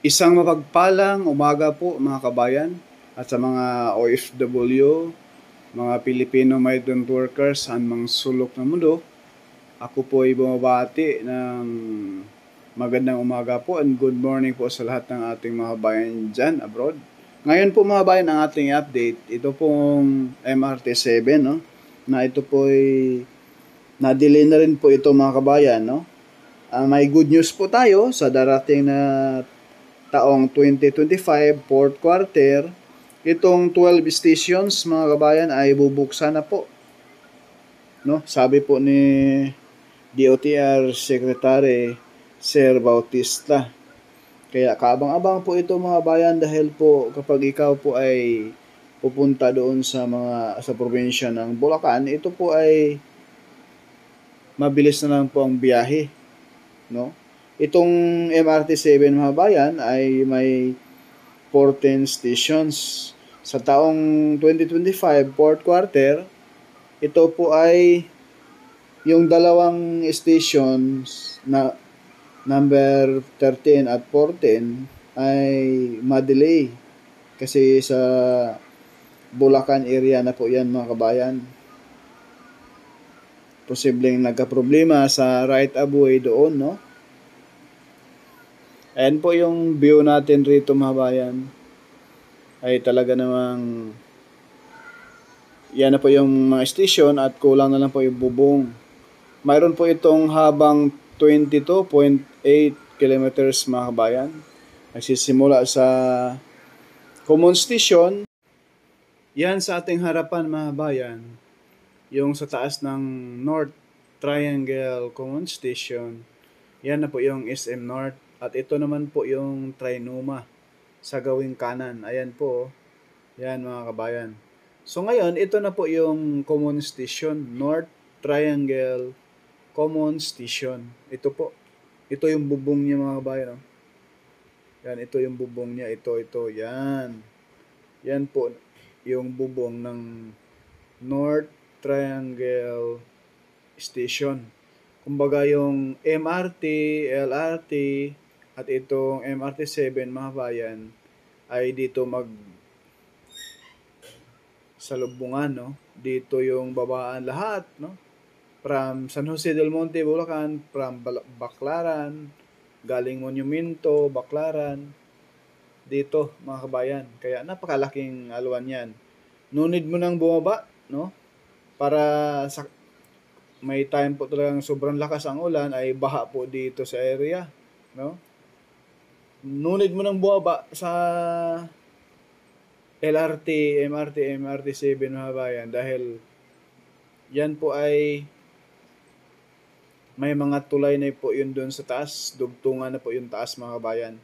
Isang mapagpalang umaga po mga kabayan at sa mga OFW, mga Filipino migrant workers sa mga sulok ng mundo. Ako po ay bumabati ng magandang umaga po and good morning po sa lahat ng ating mga kabayan dyan abroad. Ngayon po mga kabayan ang ating update. Ito pong MRT7 no, na ito po ay na-delay na rin po ito mga kabayan. No? May good news po tayo sa darating na taong 2025, fourth quarter, itong 12 stations mga kabayan ay bubuksan na po. No? Sabi po ni DOTR Secretary Sir Bautista. Kaya kaabang-abang po ito mga kabayan dahil po kapag ikaw po ay pupunta doon sa probinsya ng Bulacan, ito po ay mabilis na lang po ang biyahe, no? Itong MRT7 mga bayan ay may 14 stations. Sa taong 2025, fourth quarter, ito po ay yung dalawang stations na number 13 at 14 ay ma-delay. Kasi sa Bulacan area na po yan mga kabayan. Posibleng nagka-problema sa right of way doon, no? Ayan po yung view natin rito mga bayan. Ay talaga namang yan na po yung mga station at kulang na lang po yung bubong. Mayroon po itong habang 22.8 kilometers mga kabayan. Nagsisimula sa Common Station. Yan sa ating harapan mga bayan. Yung sa taas ng North Triangle Common Station. Yan na po yung SM North. At ito naman po yung Trinoma sa gawing kanan. Ayan po. Yan mga kabayan. So ngayon, ito na po yung Common Station. North Triangle Common Station. Ito po. Ito yung bubong niya mga kabayan. Oh. Yan, ito yung bubong niya. Ito. Yan. Yan po yung bubong ng North Triangle Station. Kumbaga yung MRT, LRT, at itong MRT7 mga bayan ay dito salubungan, no? Dito yung babaan lahat, no? From San Jose del Monte, Bulacan, from Baclaran, galing Monumento, Baclaran, dito mga kabayan. Kaya napakalaking aluan yan. No need mo nang bumaba, no? Para may time po talagang sobrang lakas ang ulan ay baha po dito sa area, no? No need mo nang bumaba sa LRT, MRT7 mga bayan dahil yan po ay may mga tulay na po yun doon sa taas, dugtungan na po yung taas mga kabayan.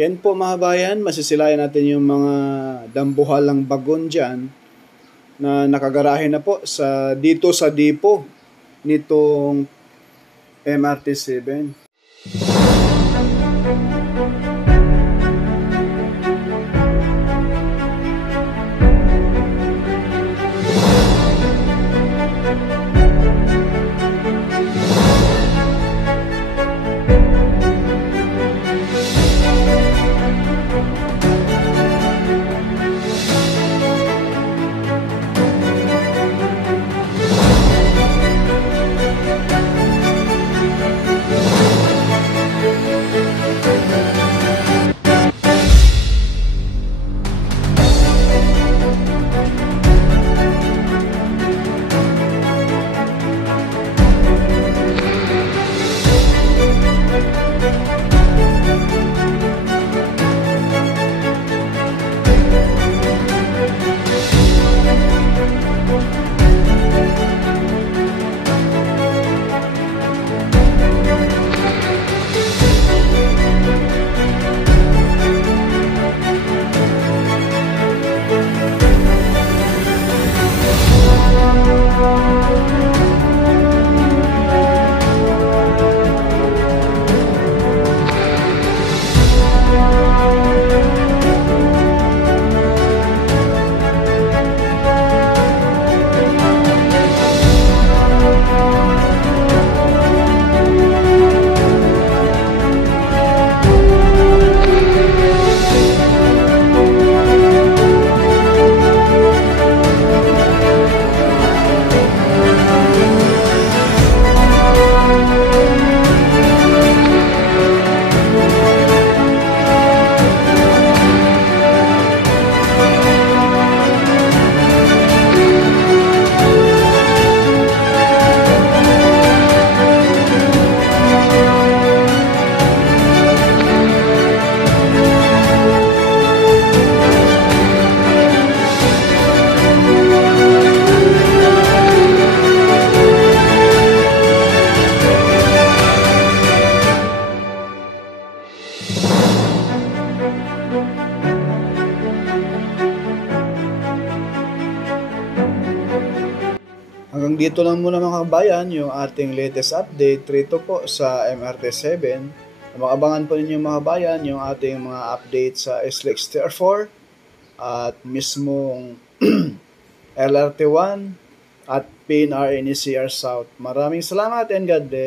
Yan po mga bayan, masisilayan natin yung mga dambuhalang bagon dyan na nakagarahe na po dito sa depo nitong MRT-7. Hanggang dito lang muna mga kabayan yung ating latest update rito po sa MRT-7. Makabangan po ninyo mga kabayan yung ating mga update sa SLEX Tier 4 at mismong LRT1 at PNR NECR South. Maraming salamat and God bless.